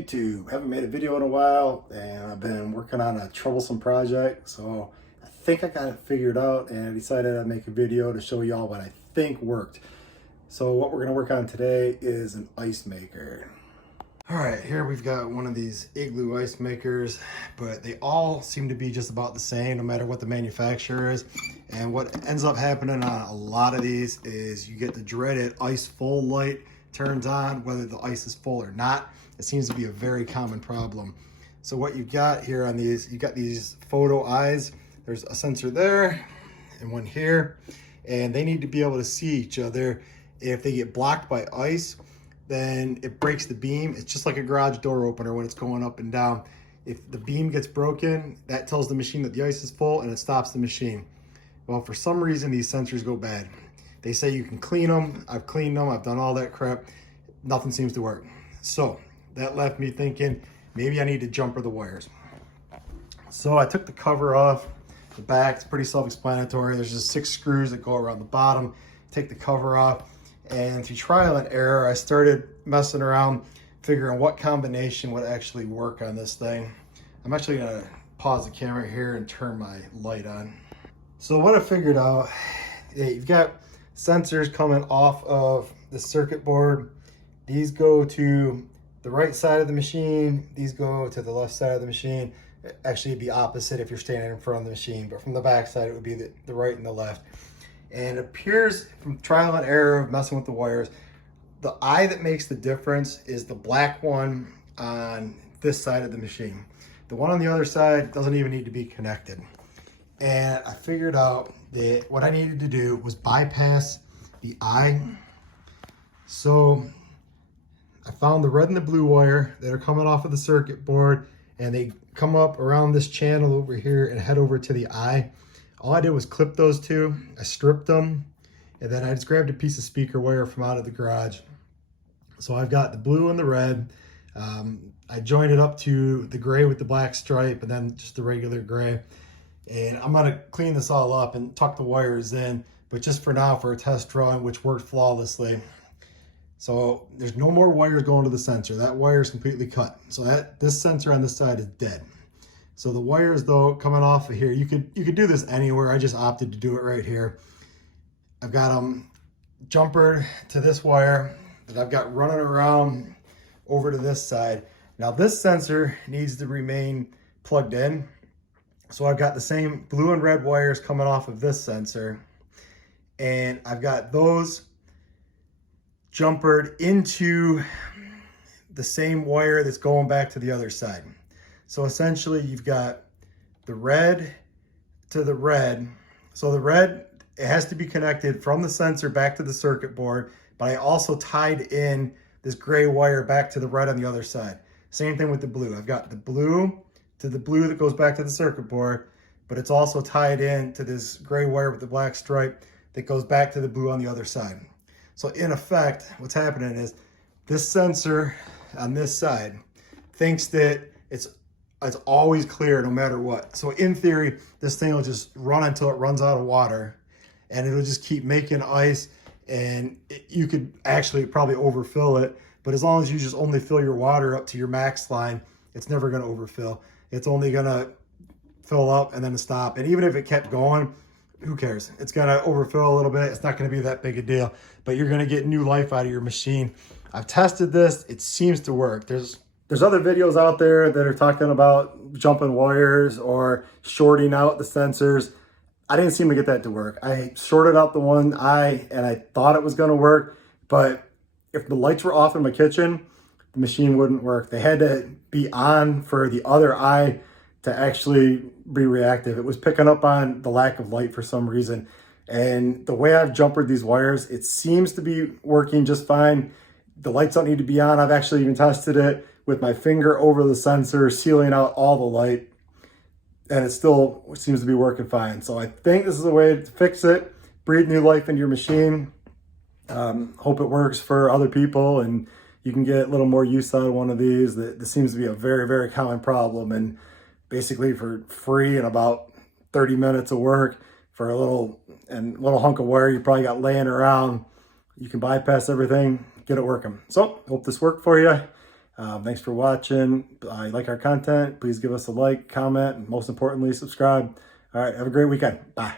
YouTube. Haven't made a video in a while, and I've been working on a troublesome project, so I think I got it figured out, and I decided I'd make a video to show y'all what I think worked. So what we're going to work on today is an ice maker. All right, here we've got one of these Igloo ice makers, but they all seem to be just about the same no matter what the manufacturer is. And what ends up happening on a lot of these is you get the dreaded ice full light turns on whether the ice is full or not. It seems to be a very common problem. So what you've got here on these, you've got these photo eyes. There's a sensor there and one here, and they need to be able to see each other. If they get blocked by ice, then it breaks the beam. It's just like a garage door opener when it's going up and down. If the beam gets broken, that tells the machine that the ice is full and it stops the machine. Well, for some reason, these sensors go bad. They say you can clean them. I've cleaned them. I've done all that crap. Nothing seems to work. So that left me thinking, maybe I need to jumper the wires. So I took the cover off the back. It's pretty self-explanatory. There's just 6 screws that go around the bottom. Take the cover off. And through trial and error, I started messing around, figuring what combination would actually work on this thing. I'm actually gonna pause the camera here and turn my light on. So what I figured out, you've got sensors coming off of the circuit board. These go to the right side of the machine. These go to the left side of the machine. Actually, it'd be opposite if you're standing in front of the machine, but from the back side, it would be the right and the left. And it appears from trial and error of messing with the wires, the eye that makes the difference is the black one on this side of the machine. The one on the other side doesn't even need to be connected. And I figured out that what I needed to do was bypass the eye. So I found the red and the blue wire that are coming off of the circuit board, and they come up around this channel over here and head over to the eye. All I did was clip those two, I stripped them, and then I just grabbed a piece of speaker wire from out of the garage. So I've got the blue and the red. I joined it up to the gray with the black stripe and then just the regular gray. And I'm gonna clean this all up and tuck the wires in, but just for now for a test run, which worked flawlessly. So there's no more wires going to the sensor. That wire is completely cut. So this sensor on this side is dead. So the wires though coming off of here, you could do this anywhere. I just opted to do it right here. I've got them jumpered to this wire that I've got running around over to this side. Now this sensor needs to remain plugged in. So I've got the same blue and red wires coming off of this sensor, and I've got those jumpered into the same wire that's going back to the other side. So essentially you've got the red to the red. So the red, it has to be connected from the sensor back to the circuit board, but I also tied in this gray wire back to the red on the other side. Same thing with the blue. I've got the blue to the blue that goes back to the circuit board, but it's also tied in to this gray wire with the black stripe that goes back to the blue on the other side. So in effect, what's happening is this sensor on this side thinks that it's always clear no matter what. So in theory, this thing will just run until it runs out of water, and it'll just keep making ice, and you could actually probably overfill it, but as long as you just only fill your water up to your max line, it's never gonna overfill. It's only gonna fill up and then stop. And even if it kept going, who cares? It's gonna overfill a little bit. It's not gonna be that big a deal, but you're gonna get new life out of your machine. I've tested this, it seems to work. There's other videos out there that are talking about jumping wires or shorting out the sensors. I didn't seem to get that to work. I shorted out the one eye and I thought it was gonna work, but if the lights were off in my kitchen, the machine wouldn't work. They had to be on for the other eye to actually be reactive. It was picking up on the lack of light for some reason. And the way I've jumpered these wires, it seems to be working just fine. The lights don't need to be on. I've actually even tested it with my finger over the sensor, sealing out all the light, and it still seems to be working fine. So I think this is a way to fix it, breathe new life into your machine. Hope it works for other people and you can get a little more use out of one of these. This seems to be a very, very common problem, and basically for free and about 30 minutes of work for a little hunk of wire you probably got laying around, you can bypass everything, get it working. So hope this worked for you. Thanks for watching. If you like our content, please give us a like, comment, and most importantly, subscribe. All right, have a great weekend. Bye.